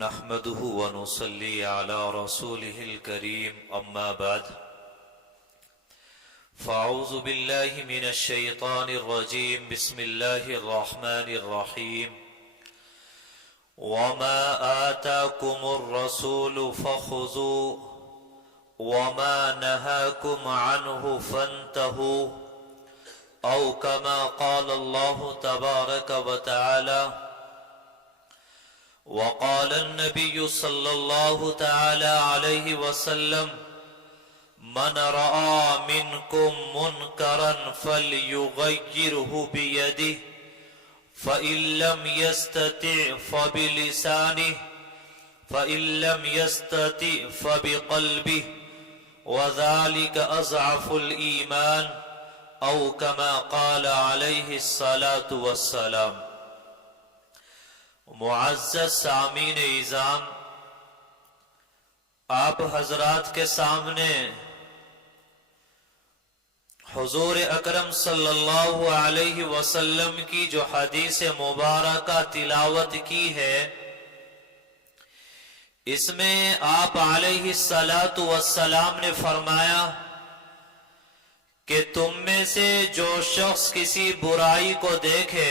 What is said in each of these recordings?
نحمده ونصلي على رسوله الكريم أما بعد فأعوذ بالله من الشيطان الرجيم بسم الله الرحمن الرحيم وما آتاكم الرسول فخذوه وما نهاكم عنه فانتهوا أو كما قال الله تبارك وتعالى وقال النبي صلى الله تعالى عليه وسلم من رأى منكم منكرا فليغيره بيده فإن لم يستطع فبلسانه فإن لم يستطع فبقلبه وذلك أضعف الإيمان أو كما قال عليه الصلاة والسلام۔ معزز سامعین اعظام، آپ حضرات کے سامنے حضور اکرم صلی اللہ علیہ وسلم کی جو حدیث مبارکہ تلاوت کی ہے، اس میں آپ علیہ السلام نے فرمایا کہ تم میں سے جو شخص کسی برائی کو دیکھے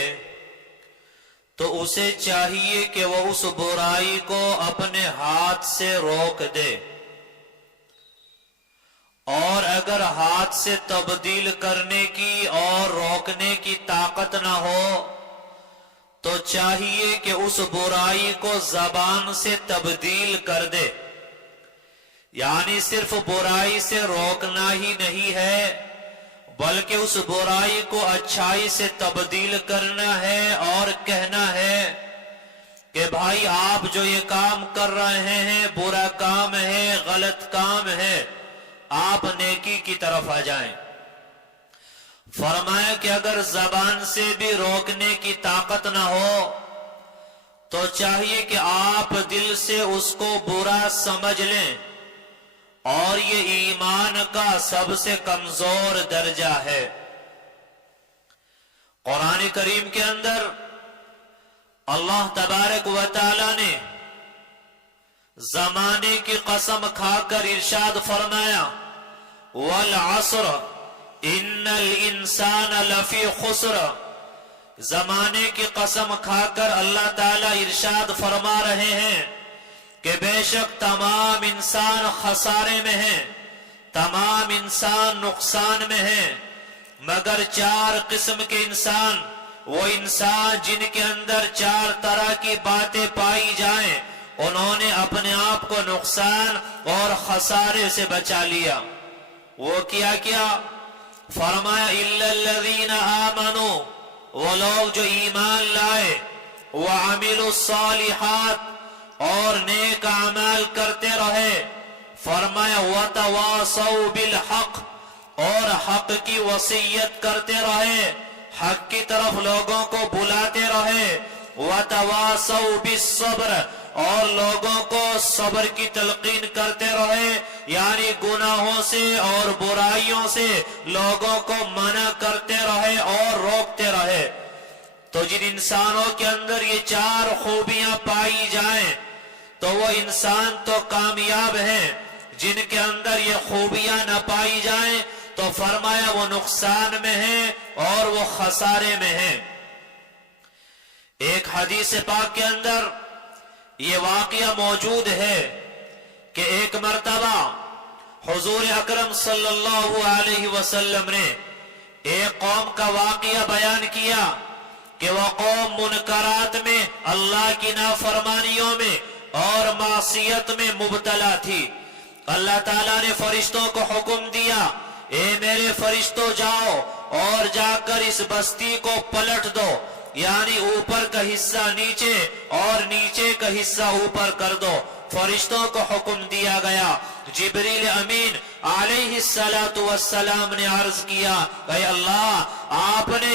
تو اسے چاہیے کہ وہ اس برائی کو اپنے ہاتھ سے روک دے، اور اگر ہاتھ سے تبدیل کرنے کی اور روکنے کی طاقت نہ ہو تو چاہیے کہ اس برائی کو زبان سے تبدیل کر دے۔ یعنی صرف برائی سے روکنا ہی نہیں ہے بلکہ اس برائی کو اچھائی سے تبدیل کرنا ہے اور کہنا ہے کہ بھائی آپ جو یہ کام کر رہے ہیں برا کام ہے، غلط کام ہے، آپ نیکی کی طرف آ جائیں۔ فرمایا کہ اگر زبان سے بھی روکنے کی طاقت نہ ہو تو چاہیے کہ آپ دل سے اس کو برا سمجھ لیں، اور یہ ایمان کا سب سے کمزور درجہ ہے۔ قرآن کریم کے اندر اللہ تبارک و تعالی نے زمانے کی قسم کھا کر ارشاد فرمایا والعصر ان الانسان لفی خسر۔ زمانے کی قسم کھا کر اللہ تعالی ارشاد فرما رہے ہیں کہ بے شک تمام انسان خسارے میں ہیں، تمام انسان نقصان میں ہیں، مگر چار قسم کے انسان، وہ انسان جن کے اندر چار طرح کی باتیں پائی جائیں، انہوں نے اپنے آپ کو نقصان اور خسارے سے بچا لیا۔ وہ کیا فرمایا الا الذین آمنوا، وہ لوگ جو ایمان لائے، وعملوا الصالحات، اور نیک اعمال کرتے رہے۔ فرمایا وتواصوا بالحق، اور حق کی وصیت کرتے رہے، حق کی طرف لوگوں کو بلاتے رہے۔ وتواصوا بالصبر، اور لوگوں کو صبر کی تلقین کرتے رہے، یعنی گناہوں سے اور برائیوں سے لوگوں کو منع کرتے رہے اور روکتے رہے۔ تو جن انسانوں کے اندر یہ چار خوبیاں پائی جائیں تو وہ انسان تو کامیاب ہیں، جن کے اندر یہ خوبیاں نہ پائی جائیں تو فرمایا وہ نقصان میں ہیں اور وہ خسارے میں ہیں۔ ایک حدیث پاک کے اندر یہ واقعہ موجود ہے کہ ایک مرتبہ حضور اکرم صلی اللہ علیہ وسلم نے ایک قوم کا واقعہ بیان کیا کہ وہ قوم منکرات میں، اللہ کی نافرمانیوں میں اور معصیت میں مبتلا تھی۔ اللہ تعالیٰ نے فرشتوں کو حکم دیا، اے میرے فرشتوں جاؤ اور جا کر اس بستی کو پلٹ دو، یعنی اوپر کا حصہ نیچے اور نیچے کا حصہ اوپر کر دو۔ فرشتوں کو حکم دیا گیا۔ جبریل امین علیہ السلام نے عرض کیا، اے اللہ، آپ نے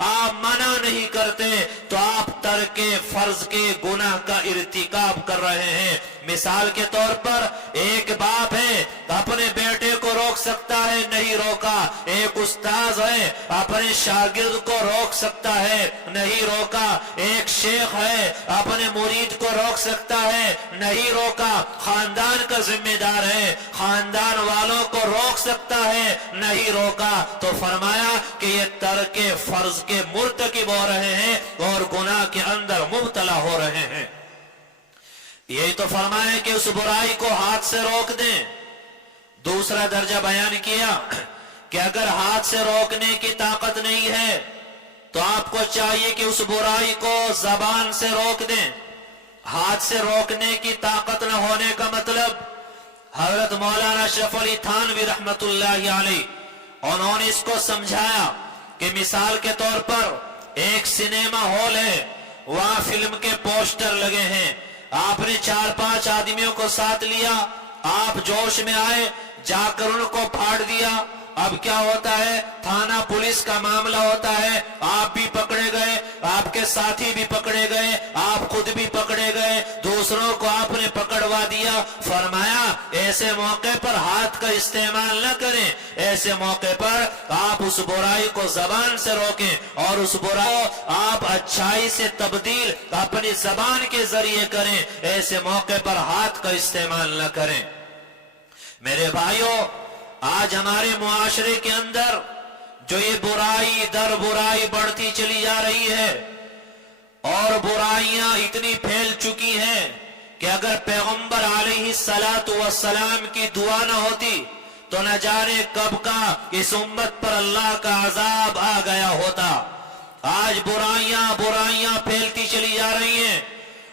آپ منع نہیں کرتے، تو آپ ترک فرض کے گناہ کا ارتکاب کر رہے ہیں۔ مثال کے طور پر ایک باپ ہے، اپنے بیٹے کو روک سکتا ہے، نہیں روکا۔ ایک استاذ ہے، اپنے شاگرد کو روک سکتا ہے، نہیں روکا۔ ایک شیخ ہے، اپنے مرید کو روک سکتا ہے، نہیں روکا۔ خاندان کا ذمہ دار ہے، خاندان والوں کو روک سکتا ہے، نہیں روکا۔ تو فرمایا کہ یہ ترک فرض کے مرتکب ہو رہے ہیں اور گناہ کے اندر مبتلا ہو رہے ہیں۔ یہی تو فرمایا کہ اس برائی کو ہاتھ سے روک دیں۔ دوسرا درجہ بیان کیا کہ اگر ہاتھ سے روکنے کی طاقت نہیں ہے تو آپ کو چاہیے کہ اس برائی کو زبان سے روک دیں۔ ہاتھ سے روکنے کی طاقت نہ ہونے کا مطلب، حضرت مولانا اشرف علی تھانوی رحمت اللہ علیہ انہوں نے اس کو سمجھایا کہ مثال کے طور پر ایک سنیما ہال ہے، وہاں فلم کے پوسٹر لگے ہیں، آپ نے 4-5 آدمیوں کو ساتھ لیا، آپ جوش میں آئے، جا کر ان کو پھاڑ دیا۔ اب کیا ہوتا ہے، تھانہ پولیس کا معاملہ ہوتا ہے، آپ بھی پکڑے گئے، آپ کے ساتھی بھی پکڑے گئے، آپ خود بھی پکڑے گئے، دوسروں کو آپ نے پکڑوا دیا۔ فرمایا ایسے موقع پر ہاتھ کا استعمال نہ کریں، ایسے موقع پر آپ اس برائی کو زبان سے روکیں، اور اس برائی آپ اچھائی سے تبدیل اپنی زبان کے ذریعے کریں، ایسے موقع پر ہاتھ کا استعمال نہ کریں۔ میرے بھائیوں، آج ہمارے معاشرے کے اندر جو یہ برائی در برائی بڑھتی چلی جا رہی ہے، اور برائیاں اتنی پھیل چکی ہیں کہ اگر پیغمبر علیہ السلام کی دعا نہ ہوتی تو نہ جانے کب کا اس امت پر اللہ کا عذاب آ گیا ہوتا۔ آج برائیاں پھیلتی چلی جا رہی ہیں،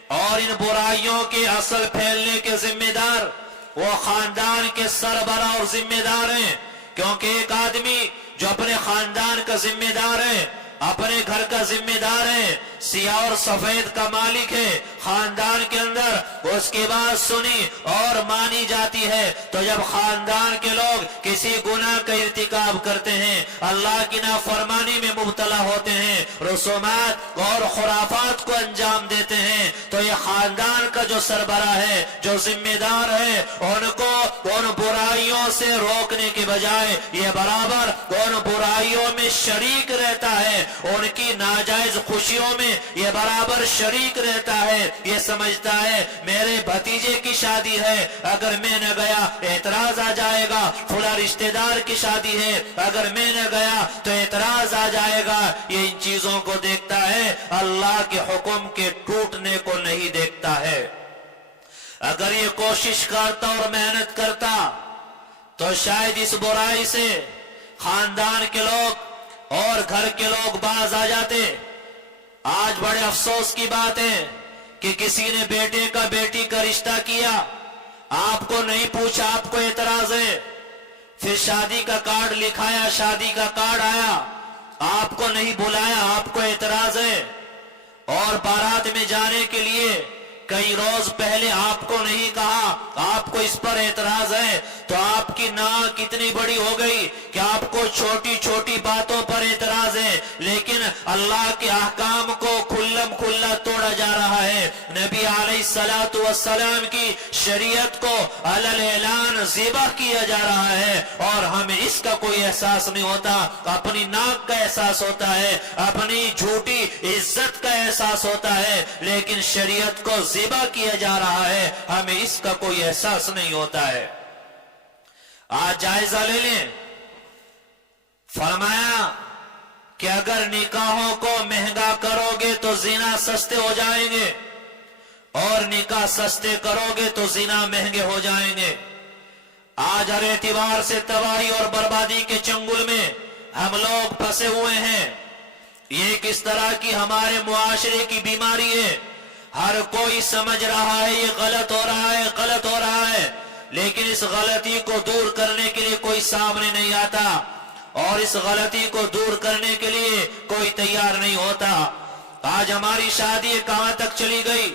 اور ان برائیوں کے اصل پھیلنے کے ذمہ دار وہ خاندان کے سربراہ اور ذمہ دار ہیں، کیونکہ ایک آدمی جو اپنے خاندان کا ذمہ دار ہے، اپنے گھر کا ذمہ دار ہے، سیاہ اور سفید کا مالک ہے خاندان کے اندر، اس کی بات سنی اور مانی جاتی ہے۔ تو جب خاندان کے لوگ کسی گناہ کا ارتکاب کرتے ہیں، اللہ کی نافرمانی میں مبتلا ہوتے ہیں، رسومات اور خرافات کو انجام دیتے ہیں، تو یہ خاندان کا جو سربراہ ہے، جو ذمہ دار ہے، ان کو ان برائیوں سے روکنے کے بجائے یہ برابر ان برائیوں میں شریک رہتا ہے، ان کی ناجائز خوشیوں میں یہ برابر شریک رہتا ہے۔ یہ سمجھتا ہے میرے بھتیجے کی شادی ہے، اگر میں نہ گیا اعتراض آ جائے گا، فلاں رشتہ دار کی شادی ہے، اگر میں نہ گیا تو اعتراض آ جائے گا۔ یہ ان چیزوں کو دیکھتا ہے، اللہ کے حکم کے ٹوٹنے کو نہیں دیکھتا ہے۔ اگر یہ کوشش کرتا اور محنت کرتا تو شاید اس برائی سے خاندان کے لوگ اور گھر کے لوگ باز آ جاتے۔ آج بڑے افسوس کی بات ہے کہ کسی نے بیٹے کا بیٹی کا رشتہ کیا، آپ کو نہیں پوچھا، آپ کو اعتراض ہے، پھر شادی کا کارڈ لکھایا، شادی کا کارڈ آیا، آپ کو نہیں بلایا، آپ کو اعتراض ہے، اور بارات میں جانے کے لیے کئی روز پہلے آپ کو نہیں کہا، آپ کو اس پر اعتراض ہے، تو آپ کی ناک اتنی بڑی ہو گئی کہ آپ کو چھوٹی چھوٹی باتوں پر اعتراض ہے، لیکن اللہ کے احکام کو کھلم کھلا توڑا جا رہا ہے۔ نبی علیہ السلام کی شریعت کو علل اعلان ذبح کیا جا رہا ہے، اور ہمیں اس کا کوئی احساس نہیں ہوتا۔ اپنی ناک کا احساس ہوتا ہے، اپنی جھوٹی عزت کا احساس ہوتا ہے، لیکن شریعت کو ذبح کیا جا رہا ہے، ہمیں اس کا کوئی احساس نہیں ہوتا ہے۔ آج جائزہ لے لیں، فرمایا کہ اگر نکاحوں کو مہنگا کرو گے تو زنا سستے ہو جائیں گے، اور نکاح سستے کرو گے تو زنا مہنگے ہو جائیں گے۔ آج ہر اعتبار سے تباہی اور بربادی کے چنگل میں ہم لوگ پھنسے ہوئے ہیں۔ یہ کس طرح کی ہمارے معاشرے کی بیماری ہے، ہر کوئی سمجھ رہا ہے یہ غلط ہو رہا ہے، غلط ہو رہا ہے، لیکن اس غلطی کو دور کرنے کے لیے کوئی سامنے نہیں آتا، اور اس غلطی کو دور کرنے کے لیے کوئی تیار نہیں ہوتا۔ آج ہماری شادی کہاں تک چلی گئی،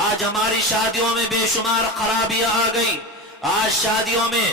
آج ہماری شادیوں میں بے شمار خرابیاں آ گئی، آج شادیوں میں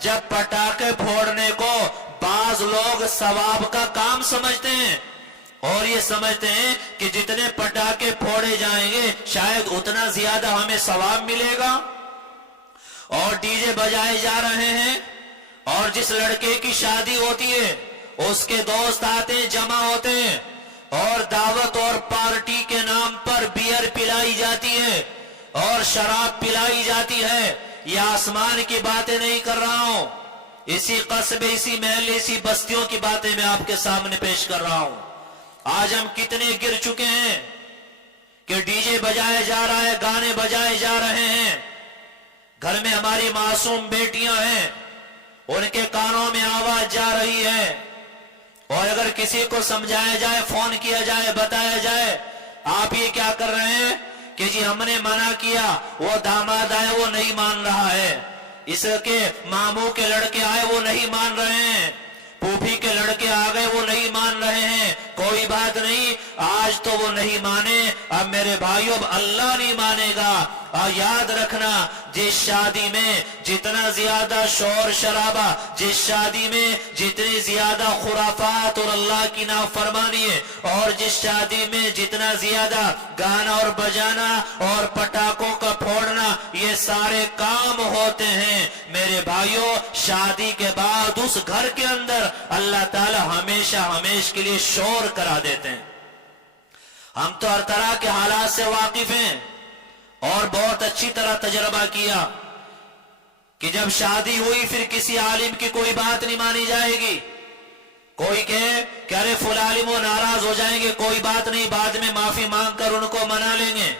جب پٹاخے پھوڑنے کو بعض لوگ ثواب کا کام سمجھتے ہیں اور یہ سمجھتے ہیں کہ جتنے پٹاخے پھوڑے جائیں گے شاید اتنا زیادہ ہمیں ثواب ملے گا، اور ڈی جے بجائے جا رہے ہیں، اور جس لڑکے کی شادی ہوتی ہے اس کے دوست آتے ہیں، جمع ہوتے ہیں، اور دعوت اور پارٹی کے نام پر بیئر پلائی جاتی ہے اور شراب پلائی جاتی ہے۔ یہ آسمان کی باتیں نہیں کر رہا ہوں، اسی قصبے، اسی محلے، اسی بستیوں کی باتیں میں آپ کے سامنے پیش کر رہا ہوں۔ آج ہم کتنے گر چکے ہیں کہ ڈی جے بجائے جا رہا ہے، گانے بجائے جا رہے ہیں، گھر میں ہماری معصوم بیٹیاں ہیں، ان کے کانوں میں آواز جا رہی ہے، اور اگر کسی کو سمجھایا جائے، فون کیا جائے، بتایا جائے آپ یہ کیا کر رہے ہیں کہ جی ہم نے منع کیا، وہ داماد آئے وہ نہیں مان رہا ہے، اس کے ماموں کے لڑکے آئے وہ نہیں مان رہے ہیں، پھوپھی کے لڑکے آ گئے وہ نہیں مان رہے ہیں، کوئی بات نہیں، آج تو وہ نہیں مانے، اب میرے بھائیو اب اللہ نہیں مانے گا۔ اور یاد رکھنا، جس شادی میں جتنا زیادہ شور شرابہ، جس شادی میں جتنی زیادہ خرافات اور اللہ کی نافرمانی ہے، اور جس شادی میں جتنا زیادہ گانا اور بجانا اور پٹاخوں کا پھوڑنا، یہ سارے کام ہوتے ہیں میرے بھائیو، شادی کے بعد اس گھر کے اندر اللہ تعالی ہمیشہ ہمیشہ کے لیے شور کرا دیتے ہیں۔ ہم تو ہر طرح کے حالات سے واقف ہیں اور بہت اچھی طرح تجربہ کیا کہ جب شادی ہوئی پھر کسی عالم کی کوئی بات نہیں مانی جائے گی، کوئی کہے کہ ارے فلاں عالم وہ ناراض ہو جائیں گے، کوئی بات نہیں، بعد میں معافی مانگ کر ان کو منا لیں گے،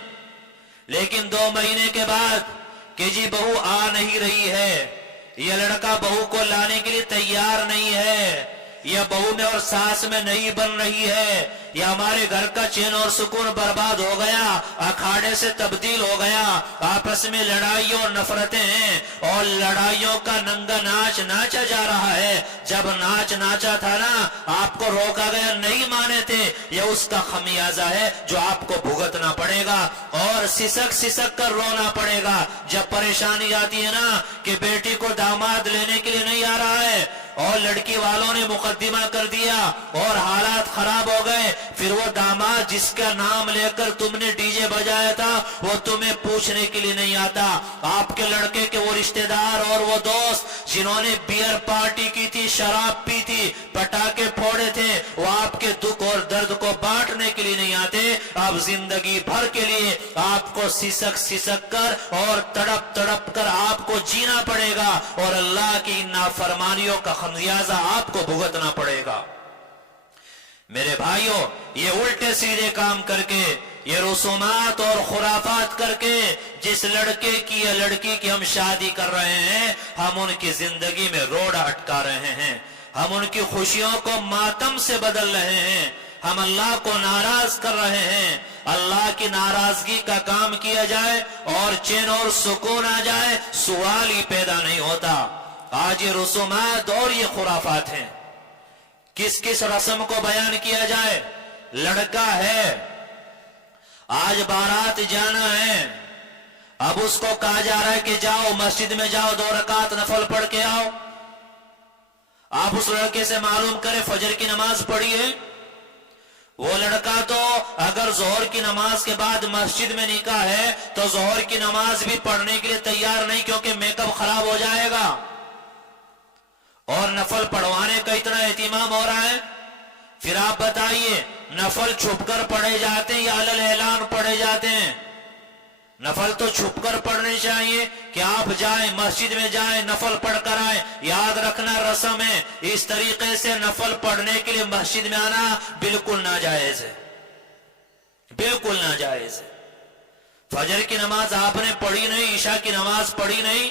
لیکن 2 مہینے کے بعد کہ جی بہو آ نہیں رہی ہے، یہ لڑکا بہو کو لانے کے لیے تیار نہیں ہے، یہ بہو میں اور ساس میں نہیں بن رہی ہے، یہ ہمارے گھر کا چین اور سکون برباد ہو گیا، اکھاڑے سے تبدیل ہو گیا، آپس میں لڑائیوں اور نفرتیں ہیں، اور لڑائیوں کا ننگا ناچ ناچا جا رہا ہے۔ جب ناچ ناچا تھا نا، آپ کو روکا گیا، نہیں مانے تھے، یہ اس کا خمیازہ ہے جو آپ کو بھگتنا پڑے گا، اور سسک سسک کر رونا پڑے گا۔ جب پریشانی آتی ہے نا کہ بیٹی کو داماد لینے کے لیے نہیں آ رہا ہے اور لڑکی والوں نے مقدمہ کر دیا اور حالات خراب ہو گئے، پھر وہ داماد جس کا نام لے کر تم نے ڈی جے بجایا تھا وہ تمہیں پوچھنے کے لیے نہیں آتا۔ آپ کے لڑکے کے وہ رشتہ دار اور وہ دوست جنہوں نے بیئر پارٹی کی تھی، شراب پی تھی، پٹاخے پھوڑے تھے، وہ آپ کے دکھ اور درد کو بانٹنے کے لیے نہیں آتے۔ اب زندگی بھر کے لیے آپ کو سسک سسک کر اور تڑپ تڑپ کر آپ کو جینا پڑے گا، اور اللہ کی نافرمانیوں کا خمیازہ آپ کو بھگتنا پڑے گا۔ میرے بھائیوں، یہ الٹے سیدھے کام کر کے، یہ رسومات اور خرافات کر کے جس لڑکے کی یا لڑکی کی ہم شادی کر رہے ہیں، ہم ان کی زندگی میں روڑا اٹکا رہے ہیں، ہم ان کی خوشیوں کو ماتم سے بدل رہے ہیں، ہم اللہ کو ناراض کر رہے ہیں۔ اللہ کی ناراضگی کا کام کیا جائے اور چین اور سکون آ جائے، سوال ہی پیدا نہیں ہوتا۔ آج یہ رسومات اور یہ خرافات ہیں، کس کس رسم کو بیان کیا جائے۔ لڑکا ہے، آج بارات جانا ہے، اب اس کو کہا جا رہا ہے کہ جاؤ مسجد میں جاؤ 2 رکعت نفل پڑھ کے آؤ۔ آپ اس لڑکے سے معلوم کریں فجر کی نماز پڑھی ہے؟ وہ لڑکا تو اگر ظہر کی نماز کے بعد مسجد میں نکاح ہے تو ظہر کی نماز بھی پڑھنے کے لیے تیار نہیں، کیونکہ میک اپ خراب ہو جائے گا، اور نفل پڑھوانے کا اتنا اہتمام ہو رہا ہے۔ پھر آپ بتائیے، نفل چھپ کر پڑھے جاتے ہیں یا علل اعلان پڑھے جاتے ہیں؟ نفل تو چھپ کر پڑھنے چاہیے کہ آپ جائیں مسجد میں جائیں نفل پڑھ کر آئیں۔ یاد رکھنا رسم ہے، اس طریقے سے نفل پڑھنے کے لیے مسجد میں آنا بالکل ناجائز ہے، بالکل ناجائز ہے۔ فجر کی نماز آپ نے پڑھی نہیں، عشاء کی نماز پڑھی نہیں،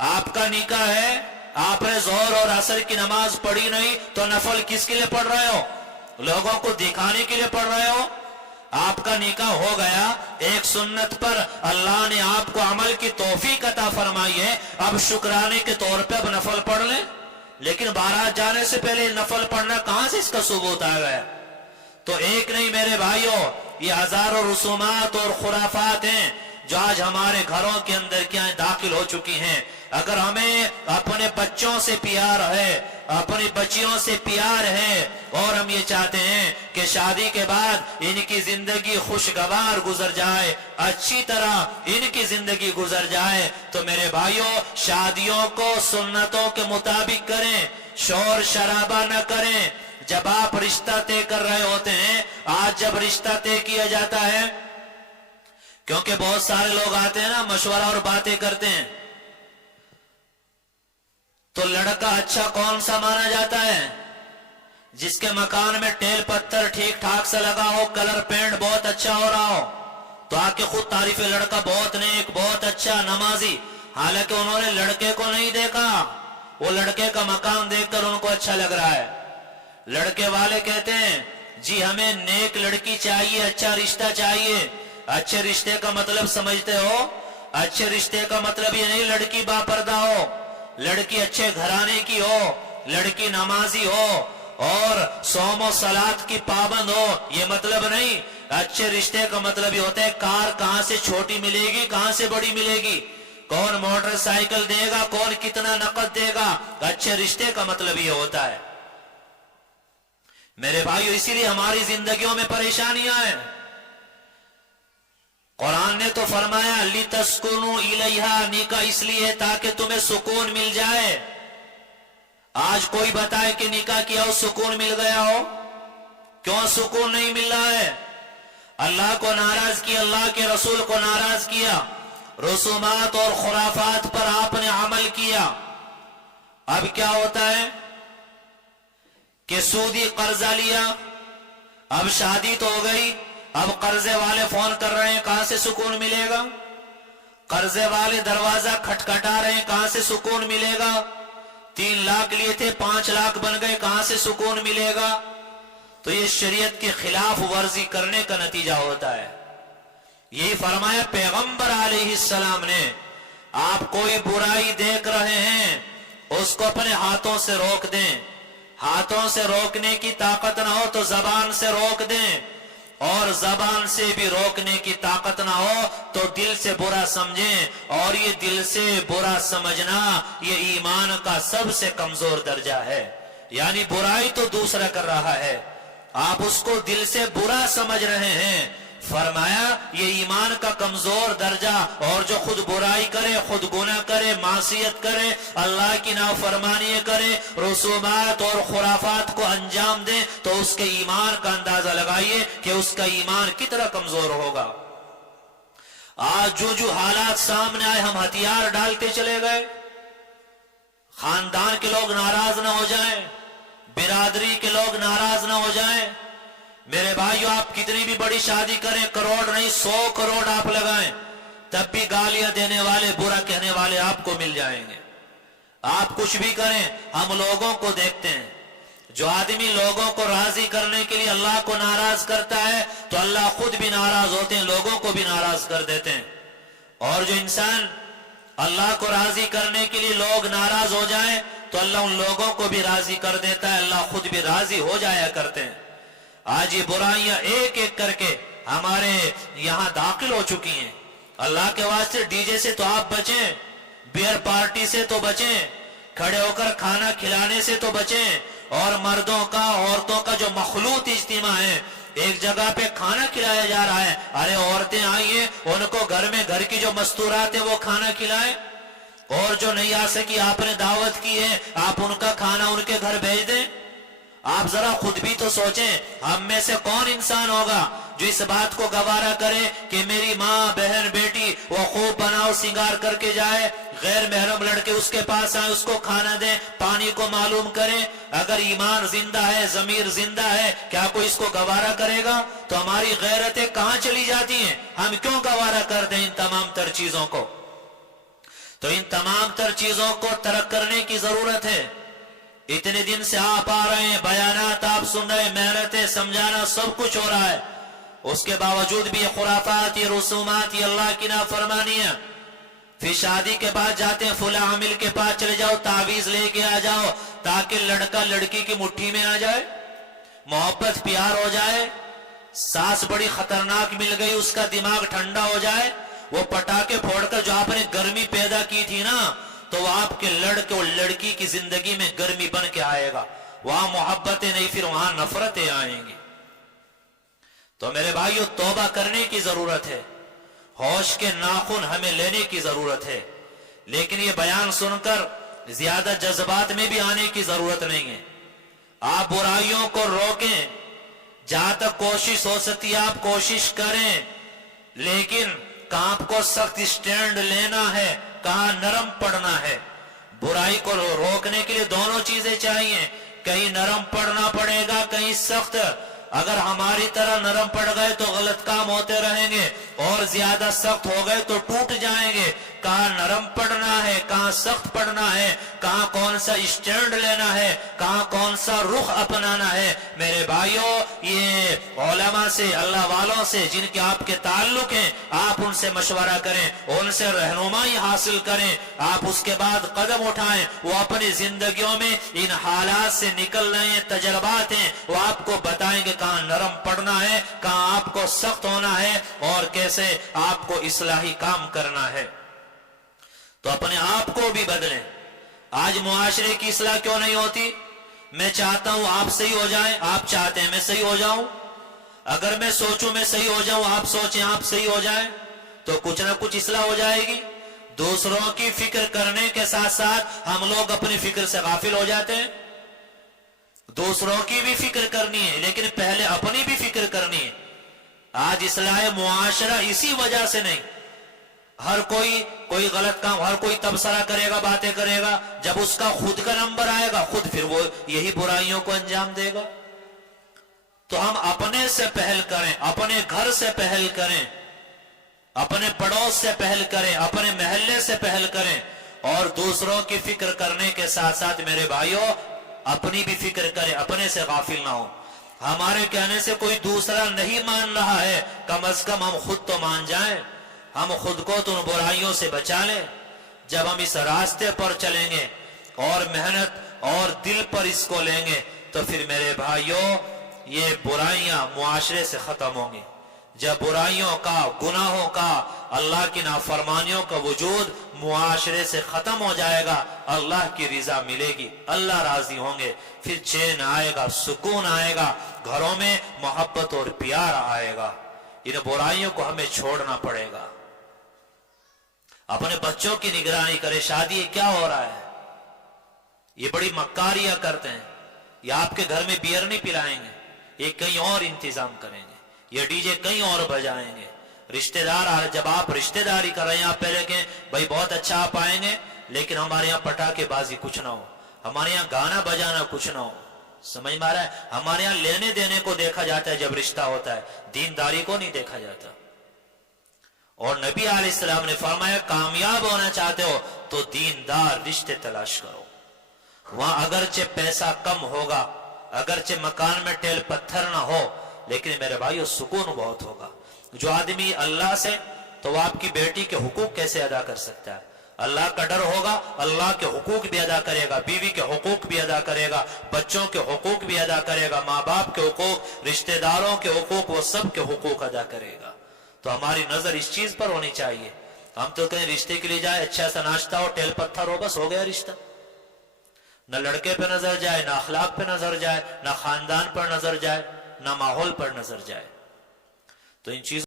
آپ کا نکاح ہے، آپ نے ظہر اور عصر کی نماز پڑھی نہیں، تو نفل کس کے لیے پڑھ رہے ہو؟ لوگوں کو دکھانے کے لیے پڑھ رہے ہو؟ آپ کا نکاح ہو گیا، ایک سنت پر اللہ نے آپ کو عمل کی توفیق عطا فرمائی ہے، اب شکرانے کے طور پہ اب نفل پڑھ لیں، لیکن بارات جانے سے پہلے نفل پڑھنا کہاں سے اس کا ثبوت آ گیا؟ تو ایک نہیں میرے بھائیوں، یہ ہزاروں رسومات اور خرافات ہیں جو آج ہمارے گھروں کے اندر کیا داخل ہو چکی ہیں. اگر ہمیں اپنے بچوں سے پیار ہے، اپنی بچیوں سے پیار ہے، اور ہم یہ چاہتے ہیں کہ شادی کے بعد ان کی زندگی خوشگوار گزر جائے، اچھی طرح ان کی زندگی گزر جائے، تو میرے بھائیوں شادیوں کو سنتوں کے مطابق کریں، شور شرابہ نہ کریں. جب آپ رشتہ طے کر رہے ہوتے ہیں، آج جب رشتہ طے کیا جاتا ہے، کیونکہ بہت سارے لوگ آتے ہیں نا مشورہ اور باتیں کرتے ہیں، تو لڑکا اچھا کون سا مانا جاتا ہے؟ جس کے مکان میں ٹیل پتھر ٹھیک ٹھاک سے لگا ہو، کلر پینٹ بہت اچھا ہو رہا ہو، تو آ کے خود تعریف ہے لڑکا بہت نیک، بہت اچھا، نمازی. حالانکہ انہوں نے لڑکے کو نہیں دیکھا، وہ لڑکے کا مکان دیکھ کر ان کو اچھا لگ رہا ہے. لڑکے والے کہتے ہیں جی ہمیں نیک لڑکی چاہیے، اچھا رشتہ چاہیے. اچھے رشتے کا مطلب سمجھتے ہو؟ اچھے رشتے کا مطلب یہ نہیں لڑکی با پردہ ہو، لڑکی اچھے گھرانے کی ہو، لڑکی نمازی ہو اور صوم و صلات کی پابند ہو، یہ مطلب نہیں. اچھے رشتے کا مطلب یہ ہوتا ہے کار کہاں سے چھوٹی ملے گی، کہاں سے بڑی ملے گی، کون موٹر سائیکل دے گا، کون کتنا نقد دے گا. اچھے رشتے کا مطلب یہ ہوتا ہے. میرے بھائیو اسی لیے ہماری زندگیوں میں پریشانیاں ہیں. قرآن نے تو فرمایا لِتَسْكُنُوا إِلَيْهَا، نکاح اس لیے تاکہ تمہیں سکون مل جائے. آج کوئی بتائے کہ نکاح کیا ہو سکون مل گیا ہو؟ کیوں سکون نہیں مل رہا ہے؟ اللہ کو ناراض کیا، اللہ کے رسول کو ناراض کیا، رسومات اور خرافات پر آپ نے عمل کیا. اب کیا ہوتا ہے کہ سودی قرضہ لیا، اب شادی تو ہو گئی، اب قرضے والے فون کر رہے ہیں کہاں سے سکون ملے گا، قرضے والے دروازہ کھٹکھٹا رہے ہیں کہاں سے سکون ملے گا، 3 لاکھ لیے تھے 5 لاکھ بن گئے کہاں سے سکون ملے گا. تو یہ شریعت کی خلاف ورزی کرنے کا نتیجہ ہوتا ہے. یہی فرمایا پیغمبر علیہ السلام نے، آپ کوئی برائی دیکھ رہے ہیں اس کو اپنے ہاتھوں سے روک دیں، ہاتھوں سے روکنے کی طاقت نہ ہو تو زبان سے روک دیں، اور زبان سے بھی روکنے کی طاقت نہ ہو تو دل سے برا سمجھیں. اور یہ دل سے برا سمجھنا یہ ایمان کا سب سے کمزور درجہ ہے. یعنی برائی تو دوسرا کر رہا ہے، آپ اس کو دل سے برا سمجھ رہے ہیں. فرمایا یہ ایمان کا کمزور درجہ. اور جو خود برائی کرے، خود گناہ کرے، معصیت کرے، اللہ کی نافرمانی کرے، رسومات اور خرافات کو انجام دے، تو اس کے ایمان کا اندازہ لگائیے کہ اس کا ایمان کتنا کمزور ہوگا. آج جو حالات سامنے آئے ہم ہتھیار ڈالتے چلے گئے. خاندان کے لوگ ناراض نہ ہو جائیں، برادری کے لوگ ناراض نہ ہو جائیں. میرے بھائیو آپ کتنی بھی بڑی شادی کریں، کروڑ نہیں 100 کروڑ آپ لگائیں، تب بھی گالیاں دینے والے، برا کہنے والے آپ کو مل جائیں گے. آپ کچھ بھی کریں، ہم لوگوں کو دیکھتے ہیں. جو آدمی لوگوں کو راضی کرنے کے لیے اللہ کو ناراض کرتا ہے تو اللہ خود بھی ناراض ہوتے ہیں، لوگوں کو بھی ناراض کر دیتے ہیں. اور جو انسان اللہ کو راضی کرنے کے لیے لوگ ناراض ہو جائیں تو اللہ ان لوگوں کو بھی راضی کر دیتا ہے، اللہ خود بھی راضی ہو جایا کرتے ہیں. آج یہ برائیاں ایک ایک کر کے ہمارے یہاں داخل ہو چکی ہیں. اللہ کے واسطے ڈی جے سے تو آپ بچیں، بیئر پارٹی سے تو بچیں، کھڑے ہو کر کھانا کھلانے سے تو بچیں. اور مردوں کا عورتوں کا جو مخلوط اجتماع ہے، ایک جگہ پہ کھانا کھلایا جا رہا ہے، ارے عورتیں آئیے ان کو گھر میں گھر کی جو مستورات ہیں وہ کھانا کھلائیں. اور جو نہیں آ سکی آپ نے دعوت کی ہے، آپ ان کا کھانا ان کے گھر بھیج دیں. آپ ذرا خود بھی تو سوچیں، ہم میں سے کون انسان ہوگا جو اس بات کو گوارا کرے کہ میری ماں بہن بیٹی وہ خوب بناؤ سنگار کر کے جائے، غیر محرم لڑکے اس کے پاس آئیں، اس کو کھانا دیں، پانی کو معلوم کریں. اگر ایمان زندہ ہے، ضمیر زندہ ہے، کیا کوئی اس کو گوارا کرے گا؟ تو ہماری غیرتیں کہاں چلی جاتی ہیں؟ ہم کیوں گوارا کر دیں ان تمام تر چیزوں کو؟ تو ان تمام تر چیزوں کو ترک کرنے کی ضرورت ہے. اتنے دن سے آپ آ رہے ہیں، بیانات آپ سن رہے ہیں، محنتیں سمجھانا سب کچھ ہو رہا ہے، اس کے باوجود بھی یہ خرافات، یہ رسومات، یہ اللہ کی نافرمانیاں. پھر شادی کے بعد جاتے ہیں فلاں عامل کے پاس چلے جاؤ، تعویذ لے کے آ جاؤ تاکہ لڑکا لڑکی کی مٹھی میں آ جائے، محبت پیار ہو جائے. ساس بڑی خطرناک مل گئی، اس کا دماغ ٹھنڈا ہو جائے، وہ پٹاخے پھوڑ کر جو آپ نے گرمی پیدا کی تھی نا، تو وہ آپ کے لڑکے اور لڑکی کی زندگی میں گرمی بن کے آئے گا. وہاں محبتیں نہیں، پھر وہاں نفرتیں آئیں گی. تو میرے بھائیو، توبہ کرنے کی ضرورت ہے، ہوش کے ناخن ہمیں لینے کی ضرورت ہے. لیکن یہ بیان سن کر زیادہ جذبات میں بھی آنے کی ضرورت نہیں ہے. آپ برائیوں کو روکیں، جہاں تک کوشش ہو سکتی ہے آپ کوشش کریں، لیکن کہاں آپ کو سخت سٹینڈ لینا ہے، کہاں نرم پڑنا ہے. برائی کو روکنے کے لیے دونوں چیزیں چاہیے، کہیں نرم پڑنا پڑے گا، کہیں سخت. اگر ہماری طرح نرم پڑ گئے تو غلط کام ہوتے رہیں گے، اور زیادہ سخت ہو گئے تو ٹوٹ جائیں گے. کہاں نرم پڑنا ہے، کہاں سخت پڑنا ہے، کہاں کون سا اسٹینڈ لینا ہے، کہاں کون سا رخ اپنانا ہے. میرے بھائیوں، یہ علماء سے، اللہ والوں سے جن کے آپ کے تعلق ہیں، آپ ان سے مشورہ کریں، ان سے رہنمائی حاصل کریں. آپ اس کے بعد قدم اٹھائیں. وہ اپنی زندگیوں میں ان حالات سے نکل رہے ہیں، تجربات ہیں، وہ آپ کو بتائیں گے کہاں نرم پڑنا ہے، کہاں آپ کو سخت ہونا ہے، اور کیسے آپ کو اصلاحی کام کرنا ہے. تو اپنے آپ کو بھی بدلیں. آج معاشرے کی اصلاح کیوں نہیں ہوتی؟ میں چاہتا ہوں آپ صحیح ہو جائیں، آپ چاہتے ہیں میں صحیح ہو جاؤں. اگر میں سوچوں میں صحیح ہو جاؤں، آپ سوچیں آپ صحیح ہو جائیں، تو کچھ نہ کچھ اصلاح ہو جائے گی. دوسروں کی فکر کرنے کے ساتھ ساتھ ہم لوگ اپنی فکر سے غافل ہو جاتے ہیں. دوسروں کی بھی فکر کرنی ہے، لیکن پہلے اپنی بھی فکر کرنی ہے. آج اصلاح معاشرہ اسی وجہ سے نہیں. ہر کوئی غلط کام، ہر کوئی تبصرہ کرے گا، باتیں کرے گا. جب اس کا خود کا نمبر آئے گا، خود پھر وہ یہی برائیوں کو انجام دے گا. تو ہم اپنے سے پہل کریں، اپنے گھر سے پہل کریں، اپنے پڑوس سے پہل کریں، اپنے محلے سے پہل کریں، اور دوسروں کی فکر کرنے کے ساتھ ساتھ میرے بھائیوں اپنی بھی فکر کریں، اپنے سے غافل نہ ہو. ہمارے کہنے سے کوئی دوسرا نہیں مان رہا ہے، کم از کم ہم خود تو مان جائیں. ہم خود کو تو ان برائیوں سے بچا لیں. جب ہم اس راستے پر چلیں گے اور محنت اور دل پر اس کو لیں گے، تو پھر میرے بھائیوں یہ برائیاں معاشرے سے ختم ہوں گی. جب برائیوں کا، گناہوں کا، اللہ کی نافرمانیوں کا وجود معاشرے سے ختم ہو جائے گا، اللہ کی رضا ملے گی، اللہ راضی ہوں گے، پھر چین آئے گا، سکون آئے گا، گھروں میں محبت اور پیار آئے گا. ان برائیوں کو ہمیں چھوڑنا پڑے گا. اپنے بچوں کی نگرانی کرے. شادی کیا ہو رہا ہے؟ یہ بڑی مکاریاں کرتے ہیں. یہ آپ کے گھر میں بیئر نہیں پلائیں گے، یہ کہیں اور انتظام کریں گے، یہ ڈی جے کہیں اور بجائیں گے. رشتہ دار جب آپ رشتہ داری کر رہے ہیں، آپ پہلے کہیں بھائی بہت اچھا آپ آئیں گے، لیکن ہمارے یہاں پٹاخے بازی کچھ نہ ہو، ہمارے یہاں گانا بجانا کچھ نہ ہو. سمجھ میں آ رہا ہے؟ ہمارے یہاں لینے دینے کو دیکھا جاتا ہے جب رشتہ ہوتا ہے، دینداری کو نہیں دیکھا جاتا. اور نبی علیہ السلام نے فرمایا کامیاب ہونا چاہتے ہو تو دیندار رشتے تلاش کرو. وہاں اگرچہ پیسہ کم ہوگا، اگرچہ مکان میں ٹیل پتھر نہ ہو، لیکن میرے بھائیو سکون بہت ہوگا. جو آدمی اللہ سے، تو وہ آپ کی بیٹی کے حقوق کیسے ادا کر سکتا ہے؟ اللہ کا ڈر ہوگا، اللہ کے حقوق بھی ادا کرے گا، بیوی کے حقوق بھی ادا کرے گا، بچوں کے حقوق بھی ادا کرے گا، ماں باپ کے حقوق، رشتہ داروں کے حقوق، وہ سب کے حقوق ادا کرے گا. تو ہماری نظر اس چیز پر ہونی چاہیے. ہم تو کہیں رشتے کے لیے جائے، اچھا سا ناشتہ ہو، ٹیل پتھر ہو، بس ہو گیا رشتہ. نہ لڑکے پہ نظر جائے، نہ اخلاق پہ نظر جائے، نہ خاندان پر نظر جائے، نہ ماحول پر نظر جائے. تو ان چیزوں